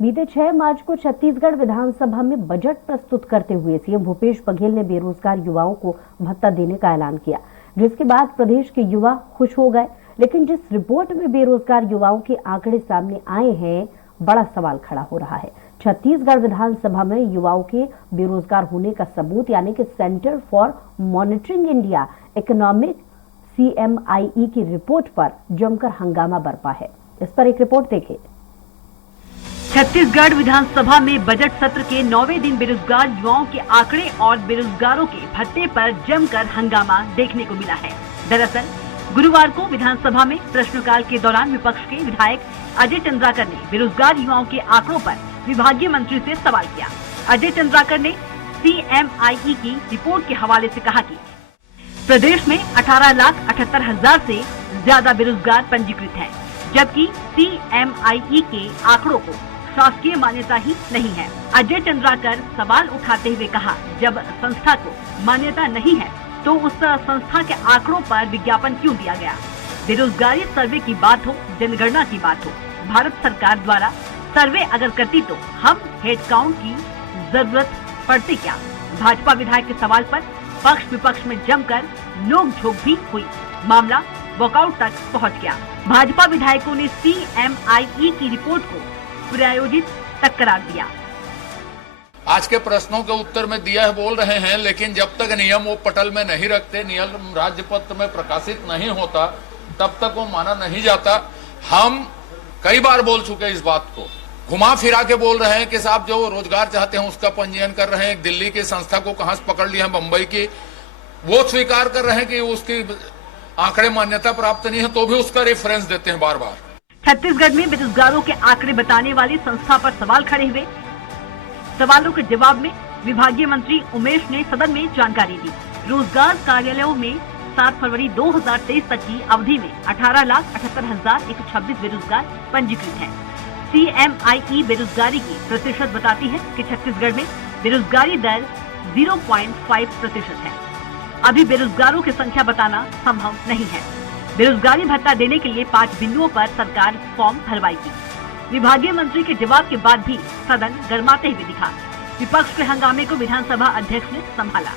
बीते 6 मार्च को छत्तीसगढ़ विधानसभा में बजट प्रस्तुत करते हुए सीएम भूपेश बघेल ने बेरोजगार युवाओं को भत्ता देने का ऐलान किया, जिसके बाद प्रदेश के युवा खुश हो गए। लेकिन जिस रिपोर्ट में बेरोजगार युवाओं के आंकड़े सामने आए हैं, बड़ा सवाल खड़ा हो रहा है। छत्तीसगढ़ विधानसभा में युवाओं के बेरोजगार होने का सबूत यानी कि centre for monitoring India economic CMIE की रिपोर्ट पर जमकर हंगामा बरपा है। इस पर एक रिपोर्ट देखें। छत्तीसगढ़ विधानसभा में बजट सत्र के 9वें दिन बेरोजगार युवाओं के आंकड़े और बेरोजगारों के भत्ते पर जमकर हंगामा देखने को मिला है। दरअसल गुरुवार को विधानसभा में प्रश्नकाल के दौरान विपक्ष के विधायक अजय चंद्राकर ने बेरोजगार युवाओं के आंकड़ों पर विभागीय मंत्री से सवाल किया। अजय चंद्राकर ने CMIE की रिपोर्ट के हवाले से कहा कि प्रदेश में 18,78,000 से ज्यादा बेरोजगार पंजीकृत हैं, जबकि CMIE के आंकड़ों को शासकीय मान्यता ही नहीं है। अजय चंद्राकर सवाल उठाते हुए कहा, जब संस्था को मान्यता नहीं है तो उस संस्था के आंकड़ों पर विज्ञापन क्यों दिया गया? बेरोजगारी सर्वे की बात हो, जनगणना की बात हो, भारत सरकार द्वारा सर्वे अगर करती तो हम हेड काउंट की जरूरत पड़ती क्या? भाजपा विधायक के सवाल पर पक्ष विपक्ष में जमकर नोक-झोंक भी हुई। मामला वॉकआउट तक पहुंच गया। भाजपा विधायकों ने CMIE की रिपोर्ट को प्रायोजित तक करार दिया। आज के प्रश्नों के उत्तर में दिया है बोल रहे हैं, लेकिन जब तक नियम वो पटल में नहीं रखते, नियम राज्यपत्र में प्रकाशित नहीं होता, तब तक वो माना नहीं जाता। हम कई बार बोल चुके इस बात को, घुमा फिरा के बोल रहे हैं कि साहब जो रोजगार चाहते हैं उसका पंजीयन कर रहे हैं। दिल्ली की संस्था को कहां से पकड़ लिया, बंबई की, वो स्वीकार कर रहे हैं कि उसकी आंकड़े मान्यता प्राप्त नहीं है, तो भी उसका रेफरेंस देते हैं बार बार। छत्तीसगढ़ में बेरोजगारों के आंकड़े बताने वाली संस्था पर सवाल खड़े हुए। सवालों के जवाब में विभागीय मंत्री उमेश ने सदन में जानकारी दी। रोजगार कार्यालयों में 7 फरवरी 2023 तक की अवधि में 18,78,126 बेरोजगार पंजीकृत हैं। CMIE बेरोजगारी की प्रतिशत बताती है कि छत्तीसगढ़ में बेरोजगारी दर 0.5% है। अभी बेरोजगारों की संख्या बताना संभव नहीं है। बेरोजगारी भत्ता देने के लिए 5 बिंदुओं पर सरकार फॉर्म भरवाएगी। विभागीय मंत्री के जवाब के बाद भी सदन गर्माते हुए दिखा। विपक्ष के हंगामे को विधानसभा अध्यक्ष ने संभाला।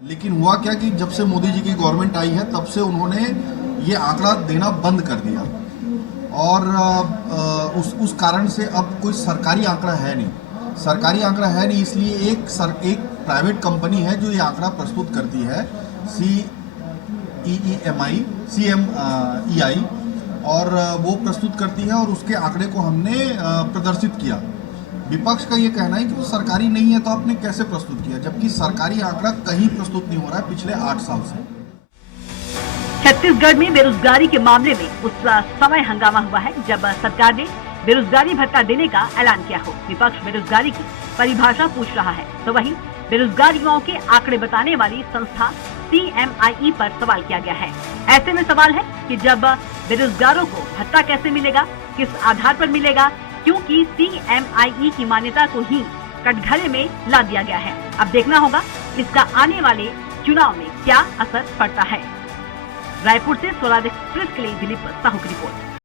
लेकिन हुआ क्या कि जब से मोदी जी की गवर्नमेंट आई है, तब से उन्होंने ये आंकड़ा देना बंद कर दिया और उस कारण से अब कोई सरकारी आंकड़ा है नहीं। सरकारी आंकड़ा है नहीं, इसलिए एक प्राइवेट कंपनी है जो ये आंकड़ा प्रस्तुत करती है, CMEI, और वो प्रस्तुत करती है और उसके आंकड़े को हमने प्रदर्शित किया। विपक्ष का ये कहना है कि वो सरकारी नहीं है, तो आपने कैसे प्रस्तुत किया, जबकि सरकारी आंकड़ा कहीं प्रस्तुत नहीं हो रहा है पिछले 8 साल से। छत्तीसगढ़ में बेरोजगारी के मामले में उस समय हंगामा हुआ है जब सरकार ने बेरोजगारी भत्ता देने का ऐलान किया हो। विपक्ष बेरोजगारी की परिभाषा पूछ रहा है, तो वहीं बेरोजगार युवाओं के आंकड़े बताने वाली संस्था CMIE पर सवाल किया गया है। ऐसे में सवाल है कि जब बेरोजगारों को भत्ता कैसे मिलेगा, किस आधार पर मिलेगा, क्योंकि CMIE की मान्यता को ही कटघरे में ला दिया गया है। अब देखना होगा इसका आने वाले चुनाव में क्या असर पड़ता है। रायपुर से स्वराज एक्सप्रेस के लिए दिलीप साहू की रिपोर्ट।